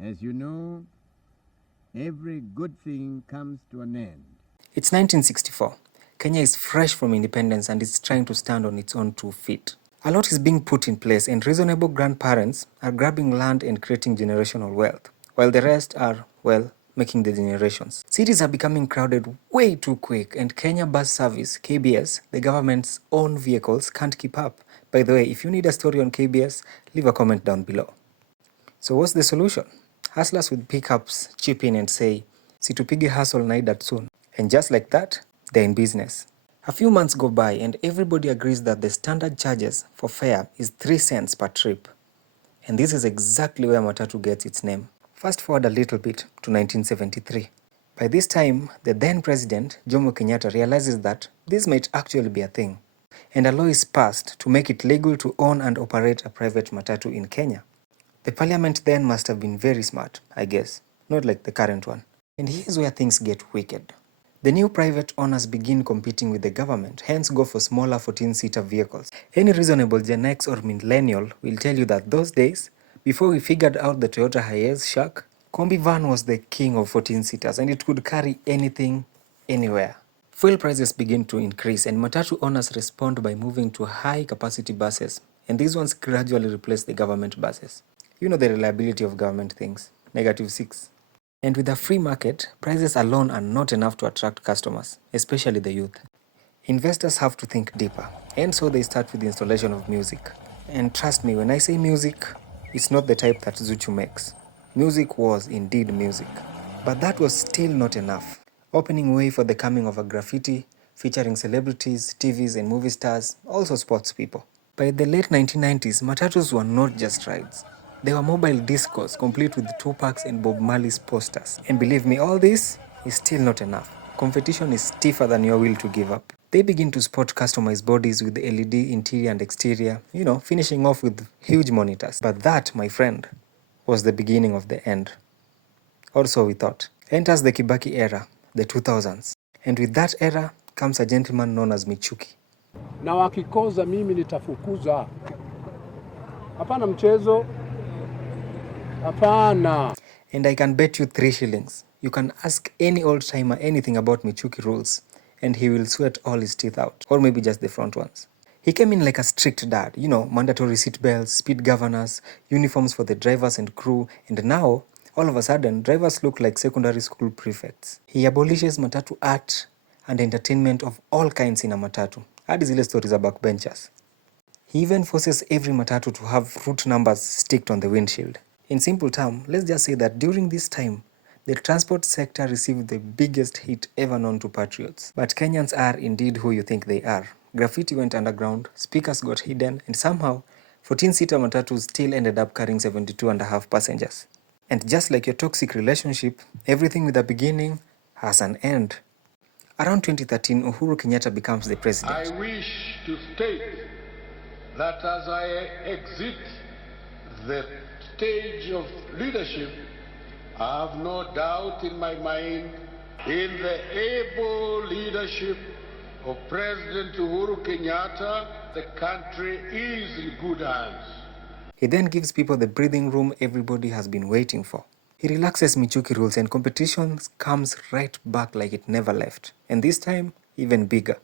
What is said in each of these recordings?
As you know, every good thing comes to an end. It's 1964. Kenya is fresh from independence and is trying to stand on its own 2 feet. A lot is being put in place, and reasonable grandparents are grabbing land and creating generational wealth, while the rest are, well, making the generations. Cities are becoming crowded way too quick, and Kenya Bus Service, KBS, the government's own vehicles, can't keep up. By the way, if you need a story on KBS, leave a comment down below. So what's the solution? Hustlers with pickups chip in and say, "Situpige hustle na that soon." And just like that, they're in business. A few months go by and everybody agrees that the standard charges for fare is 3 cents per trip. And this is exactly where Matatu gets its name. Fast forward a little bit to 1973. By this time, the then president, Jomo Kenyatta, realizes that this might actually be a thing. And a law is passed to make it legal to own and operate a private Matatu in Kenya. The parliament then must have been very smart, I guess, not like the current one. And here's where things get wicked. The new private owners begin competing with the government, hence go for smaller 14-seater vehicles. Any reasonable Gen X or millennial will tell you that those days, before we figured out the Toyota Hiace Shark, Combi van was the king of 14-seaters and it could carry anything, anywhere. Fuel prices begin to increase and Matatu owners respond by moving to high-capacity buses, and these ones gradually replace the government buses. You know the reliability of government things, -6. And with a free market, prices alone are not enough to attract customers, especially the youth. Investors have to think deeper, and so they start with the installation of music. And trust me, when I say music, it's not the type that Zuchu makes. Music was indeed music. But that was still not enough, opening way for the coming of a graffiti featuring celebrities, TVs and movie stars, also sports people. By the late 1990s, Matatus were not just rides. They were mobile discos complete with Tupac's and Bob Marley's posters. And believe me, all this is still not enough. Competition is stiffer than your will to give up. They begin to sport customized bodies with LED interior and exterior, finishing off with huge monitors. But that, my friend, was the beginning of the end. Or so we thought. Enters the Kibaki era, the 2000s. And with that era comes a gentleman known as Michuki. Na wakikoza mimi nitafukuza. Hapana mchezo. Hapana. And I can bet you 3 shillings. You can ask any old timer anything about Michuki rules, and he will sweat all his teeth out, or maybe just the front ones. He came in like a strict dad, mandatory seatbelts, speed governors, uniforms for the drivers and crew, and now, all of a sudden, drivers look like secondary school prefects. He abolishes matatu art and entertainment of all kinds in a matatu. Hadi zile stories are backbenchers. He even forces every matatu to have route numbers sticked on the windshield. In simple terms, let's just say that during this time, the transport sector received the biggest hit ever known to patriots. But Kenyans are indeed who you think they are. Graffiti went underground, speakers got hidden, and somehow, 14-seater matatus still ended up carrying 72.5 passengers. And just like your toxic relationship, everything with a beginning has an end. Around 2013, Uhuru Kenyatta becomes the president. I wish to state that as I exit the stage of leadership, I have no doubt in my mind in the able leadership of President Uhuru Kenyatta. The country is in good hands. He then gives people the breathing room everybody has been waiting for. He relaxes Michuki rules and competition comes right back like it never left. And this time, even bigger.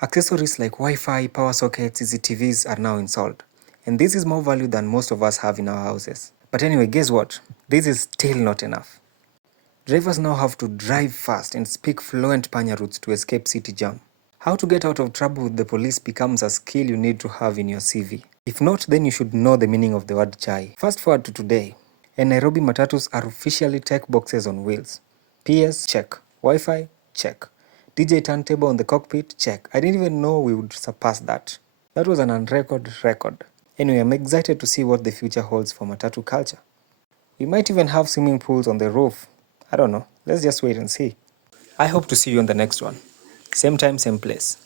Accessories like Wi-Fi, power sockets, CCTVs are now installed. And this is more value than most of us have in our houses. But anyway, guess what? This is still not enough. Drivers now have to drive fast and speak fluent Panya routes to escape city jam. How to get out of trouble with the police becomes a skill you need to have in your CV. If not, then you should know the meaning of the word chai. Fast forward to today, and Nairobi matatus are officially tech boxes on wheels. PS, check. Wi-Fi, check. DJ turntable on the cockpit, check. I didn't even know we would surpass that. That was an unrecorded record. Anyway, I'm excited to see what the future holds for matatu culture. We might even have swimming pools on the roof. I don't know. Let's just wait and see. I hope to see you on the next one. Same time, same place.